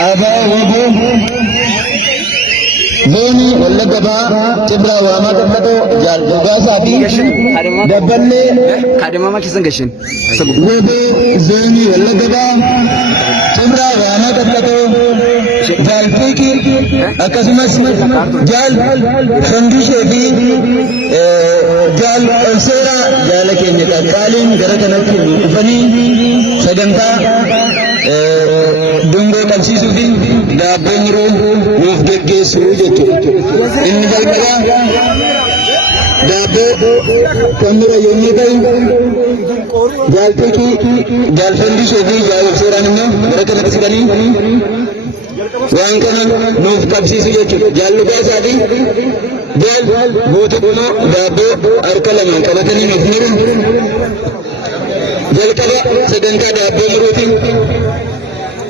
Aba Wabu Zoni Wallagaba Tibra Wama Tato Jalga Sati Daballe Kadimama kisan gashin Wabu Zoni Wallagaba Tibra Wama Tato Jalpiki Akasumas Jal Sandishevi Jal Elsera Jala Kenya Kalin Garakanaki Ufani Saganta Dungo Kalsisufi Dabengro Mufdege Sujetu Inni Jalmaya Dabe Kamera Yunikai Jalpiki Jalfandi Sofi Jal Seranino Garakanaki Sigani Wankana Nuf Kalsisujetu Jaluka Sadi Jal Bote Kuno Dabe Arkalaman Kanakani Nufniru Jalkaba Saganta Dabe Muruti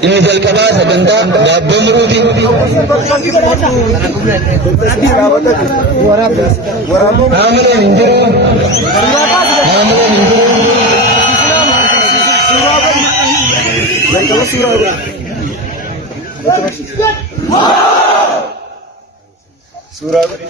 Ini Jalkaba Saganta Dabe Muruti Hamile Ninjuru Hamile Ninjuru Surabaya